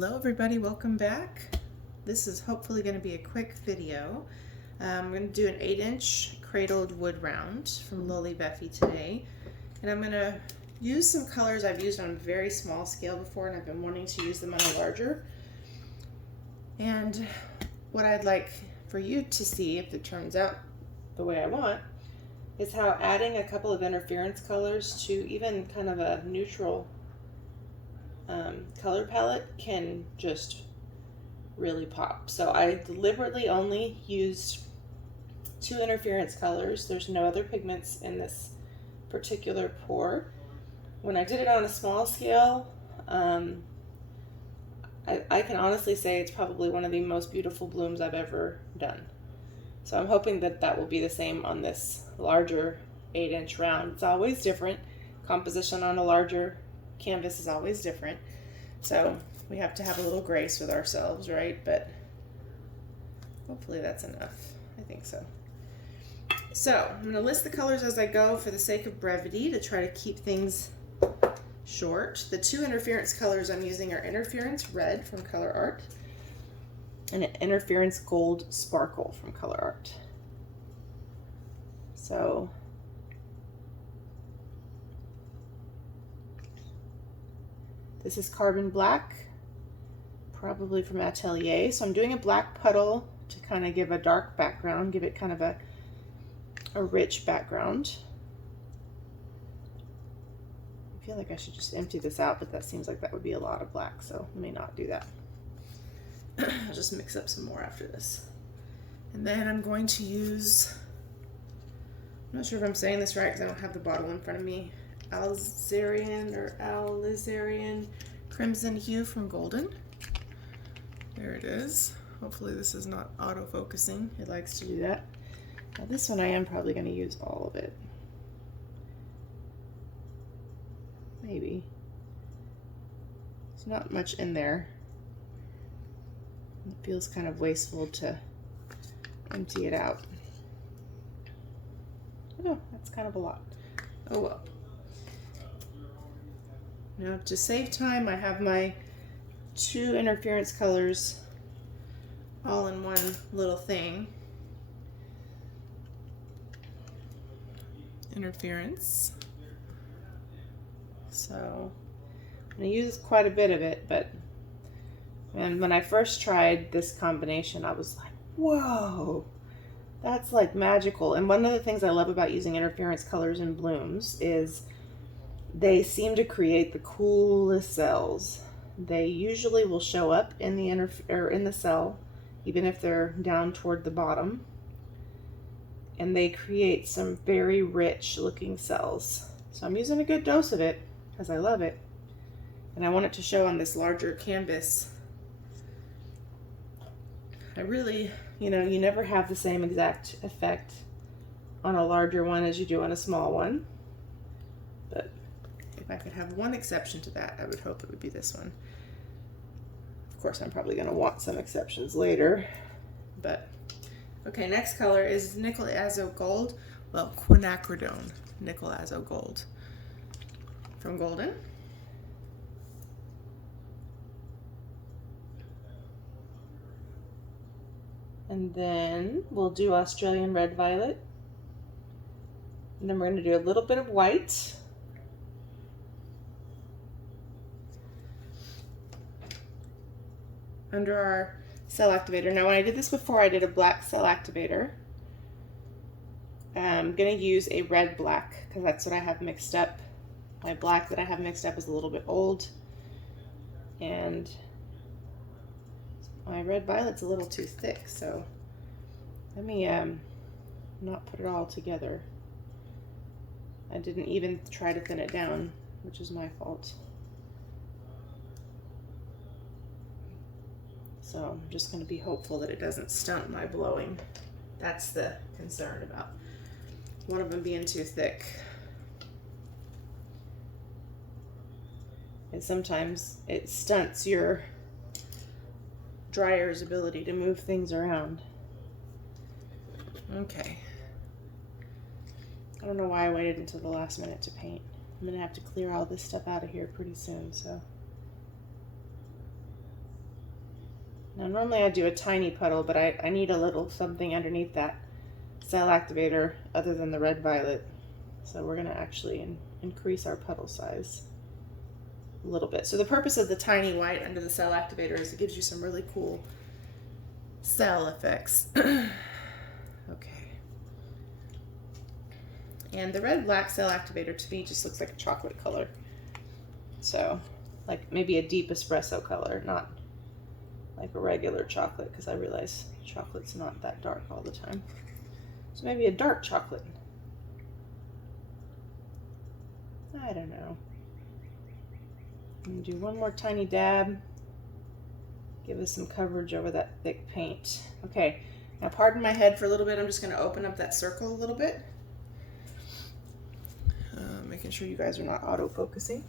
Hello everybody, welcome back. This is hopefully going to be a quick video. I'm going to do an 8-inch cradled wood round from Lolivefe today, and I'm going to use some colors I've used on a very small scale before, and I've been wanting to use them on a larger. And what I'd like for you to see, if it turns out the way I want, is how adding a couple of interference colors to even kind of a neutral color palette can just really pop. So I deliberately only used 2 interference colors. There's no other pigments in this particular pour. When I did it on a small scale, I can honestly say it's probably one of the most beautiful blooms I've ever done. So I'm hoping that that will be the same on this larger 8-inch round. It's always different. Composition on a larger canvas is always different. So we have to have a little grace with ourselves, right? But hopefully that's enough. I think so. So I'm going to list the colors as I go for the sake of brevity to try to keep things short. The 2 interference colors I'm using are Interference Red from Colourarte and Interference Gold Sparkle from Colourarte. So this is Carbon Black, probably from Atelier. So I'm doing a black puddle to kind of give a dark background, give it kind of a rich background. I feel like I should just empty this out, but that seems like that would be a lot of black, so I may not do that. I'll just mix up some more after this. And then I'm going to use, I'm not sure if I'm saying this right because I don't have the bottle in front of me, Alizarin Crimson Hue from Golden. There it is. Hopefully this is not auto-focusing. It likes to do that. Now this one I am probably going to use all of it. Maybe. There's not much in there. It feels kind of wasteful to empty it out. Oh, that's kind of a lot. Oh well. Now to save time, I have my 2 interference colors all in one little thing. Interference. So I'm going to use quite a bit of it, but when I first tried this combination, I was like, whoa, that's like magical. And one of the things I love about using interference colors in blooms is they seem to create the coolest cells. They usually will show up in the in the cell, even if they're down toward the bottom, and they create some very rich looking cells. So I'm using a good dose of it because I love it, and I want it to show on this larger canvas. I really, you never have the same exact effect on a larger one as you do on a small one, but if I could have one exception to that, I would hope it would be this one. Of course, I'm probably going to want some exceptions later, but okay, next color is Nickel Azo Gold, well, Quinacridone Nickel Azo Gold from Golden. And then we'll do Australian Red Violet, and then we're going to do a little bit of white. Under our cell activator. Now when I did this before, I did a black cell activator. I'm going to use a red black because that's what I have mixed up. My black that I have mixed up is a little bit old, and my red violet's a little too thick, so let me not put it all together. I didn't even try to thin it down, which is my fault. So I'm just going to be hopeful that it doesn't stunt my blowing. That's the concern about one of them being too thick. And sometimes it stunts your dryer's ability to move things around. Okay. I don't know why I waited until the last minute to paint. I'm going to have to clear all this stuff out of here pretty soon, so Now normally I do a tiny puddle, but I need a little something underneath that cell activator other than the red violet. So we're gonna actually increase our puddle size a little bit. So the purpose of the tiny white under the cell activator is it gives you some really cool cell effects. Okay. And the red black cell activator to me just looks like a chocolate color. So like maybe a deep espresso color, not like a regular chocolate, because I realize chocolate's not that dark all the time. So maybe a dark chocolate. I don't know. I'm gonna do one more tiny dab. Give us some coverage over that thick paint. Okay, now pardon my head for a little bit. I'm just gonna open up that circle a little bit. Making sure you guys are not auto-focusing.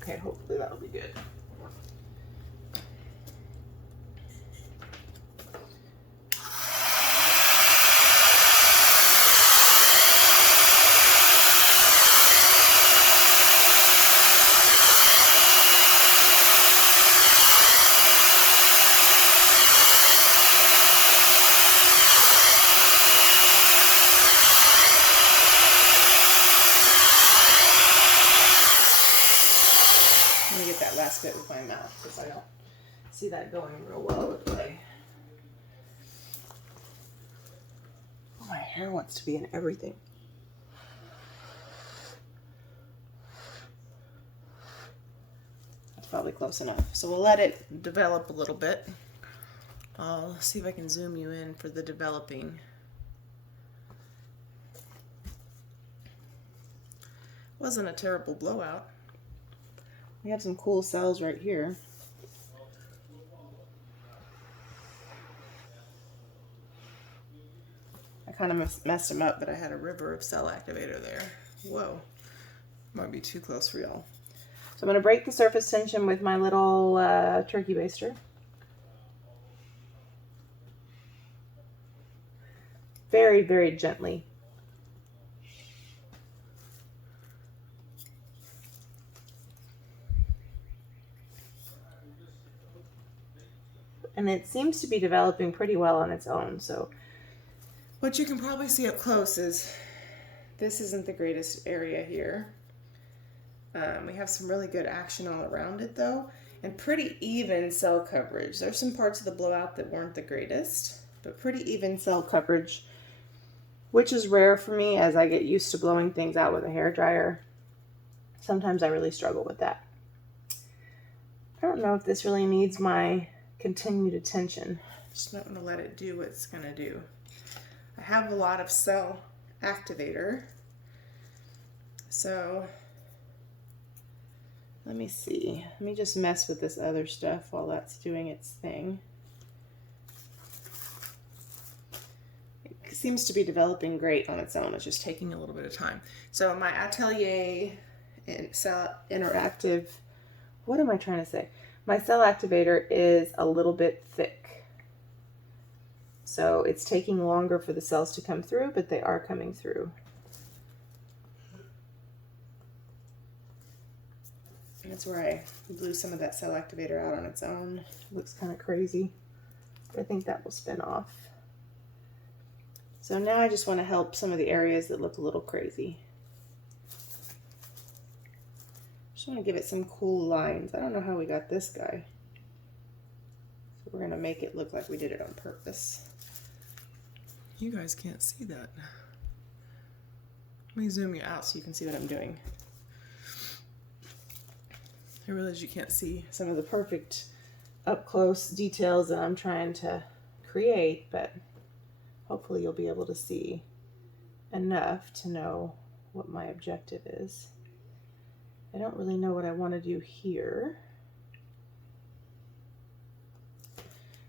Okay, hopefully that'll be good. Let me get that last bit with my mouth because I don't see that going real well with clay. Oh, my hair wants to be in everything. That's probably close enough. So we'll let it develop a little bit. I'll see if I can zoom you in for the developing. Wasn't a terrible blowout. We have some cool cells right here. I kind of messed them up, but I had a river of cell activator there. Whoa, might be too close for y'all. So I'm going to break the surface tension with my little turkey baster. Very, very gently. And it seems to be developing pretty well on its own. So what you can probably see up close is this isn't the greatest area here. We have some really good action all around it though, and pretty even cell coverage. There's some parts of the blowout that weren't the greatest, but pretty even cell coverage, which is rare for me as I get used to blowing things out with a hairdryer. Sometimes I really struggle with that. I don't know if this really needs my continued attention. Just not going to let it do what it's going to do. I have a lot of cell activator. So let me see. Let me just mess with this other stuff while that's doing its thing. It seems to be developing great on its own. It's just taking a little bit of time. So my Atelier and Cell Interactive, what am I trying to say? My cell activator is a little bit thick. So it's taking longer for the cells to come through, but they are coming through. And that's where I blew some of that cell activator out on its own. It looks kind of crazy. But I think that will spin off. So now I just want to help some of the areas that look a little crazy. Just want to give it some cool lines. I don't know how we got this guy. So we're going to make it look like we did it on purpose. You guys can't see that. Let me zoom you out so you can see what I'm doing. I realize you can't see some of the perfect up close details that I'm trying to create, but hopefully you'll be able to see enough to know what my objective is. I don't really know what I want to do here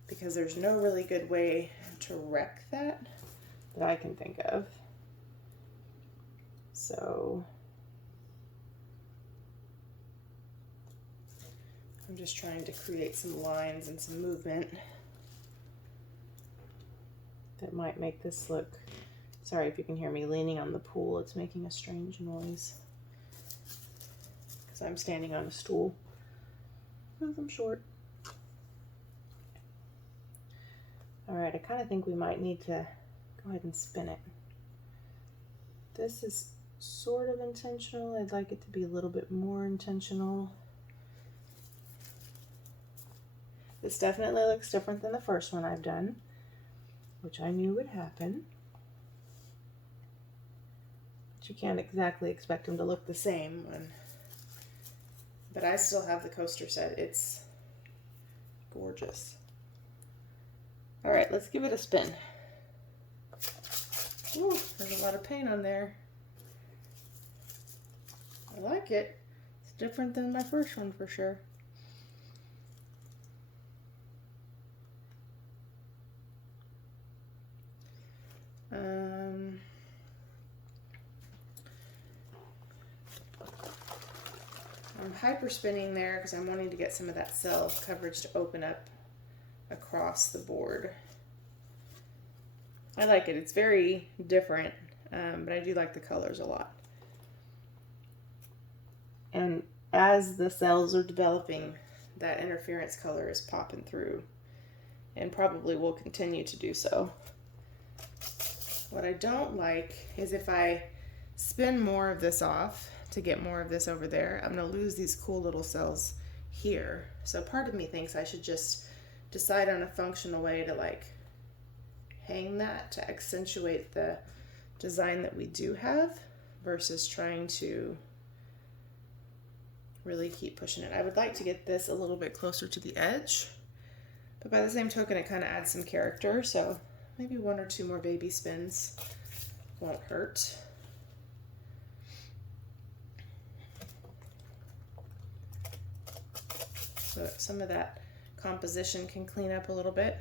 because there's no really good way to wreck that I can think of. So I'm just trying to create some lines and some movement. that might make this look, sorry if you can hear me leaning on the pool, it's making a strange noise because I'm standing on a stool because I'm short. All right, I kind of think we might need to go ahead and spin it. This is sort of intentional. I'd like it to be a little bit more intentional. This definitely looks different than the first one I've done, which I knew would happen. But you can't exactly expect them to look the same when, but I still have the coaster set. It's gorgeous. All right, let's give it a spin. Ooh, there's a lot of paint on there. I like it. It's different than my first one for sure. I'm hyper spinning there because I'm wanting to get some of that cell coverage to open up across the board. I like it. It's very different, but I do like the colors a lot. And as the cells are developing, that interference color is popping through and probably will continue to do so. What I don't like is if I spin more of this off to get more of this over there, I'm going to lose these cool little cells here. So part of me thinks I should just decide on a functional way to like hang that to accentuate the design that we do have versus trying to really keep pushing it. I would like to get this a little bit closer to the edge, but by the same token it kind of adds some character, so maybe one or two more baby spins won't hurt. So some of that composition can clean up a little bit.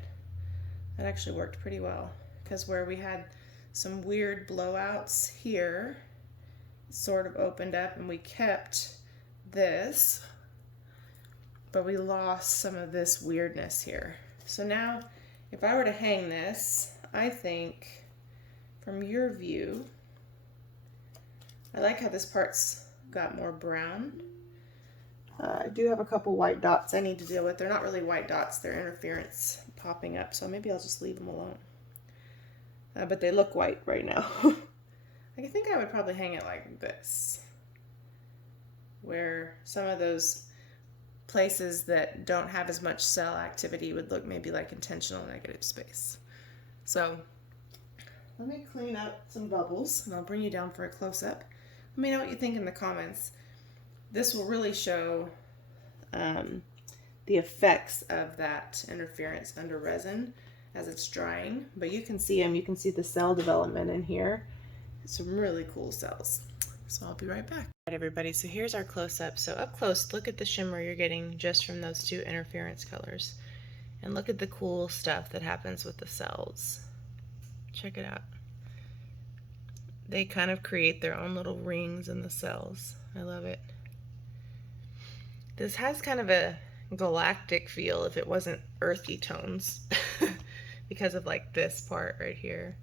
That actually worked pretty well because where we had some weird blowouts here, it sort of opened up and we kept this, but we lost some of this weirdness here. So now if I were to hang this, I think from your view, I like how this part's got more brown. I do have a couple white dots I need to deal with. They're not really white dots, they're interference popping up, so maybe I'll just leave them alone. But they look white right now. I think I would probably hang it like this, where some of those places that don't have as much cell activity would look maybe like intentional negative space. So let me clean up some bubbles and I'll bring you down for a close-up. Let me know what you think in the comments. This will really show the effects of that interference under resin as it's drying, but you can see them. You can see the cell development in here. Some really cool cells. So I'll be right back. All right, everybody, so here's our close-up. So up close, look at the shimmer you're getting just from those two interference colors. And look at the cool stuff that happens with the cells. Check it out. They kind of create their own little rings in the cells. I love it. This has kind of a galactic feel if it wasn't earthy tones because of like this part right here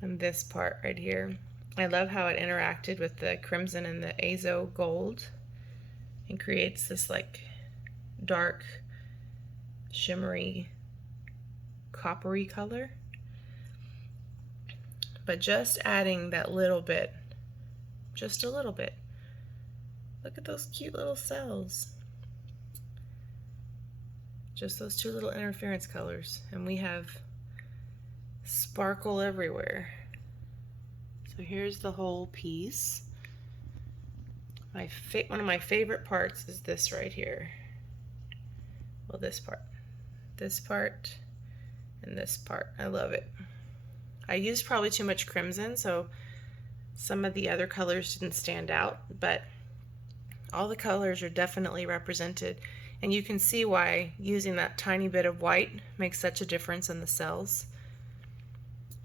and this part right here. I love how it interacted with the crimson and the azo gold and creates this like dark shimmery coppery color. But just adding that little bit, just a little bit. Look at those cute little cells. Just those two little interference colors, and we have sparkle everywhere. So here's the whole piece. One of my favorite parts is this right here. Well, this part, and this part. I love it. I used probably too much crimson, so some of the other colors didn't stand out, but all the colors are definitely represented, and you can see why using that tiny bit of white makes such a difference in the cells.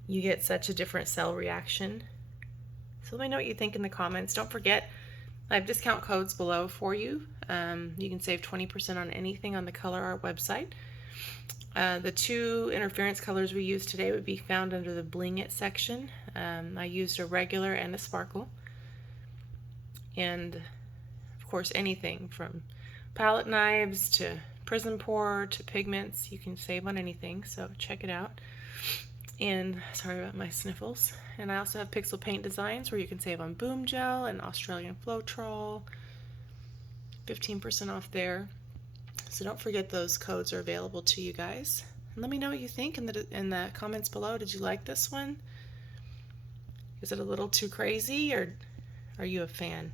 You get such a different cell reaction. So let me know what you think in the comments. Don't forget, I have discount codes below for you. You can save 20% on anything on the Colourarte website. The two interference colors we used today would be found under the Bling It section. I used a regular and a sparkle. And of course, anything from palette knives to prism pour to pigments, you can save on anything, so check it out. And sorry about my sniffles. And I also have pixel paint designs where you can save on Boom Gel and Australian Floetrol. 15% off there. So don't forget those codes are available to you guys. And let me know what you think in the comments below. Did you like this one? Is it a little too crazy, or are you a fan?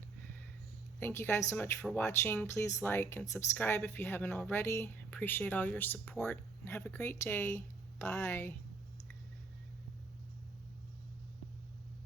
Thank you guys so much for watching. Please like and subscribe if you haven't already. Appreciate all your support, and have a great day. Bye.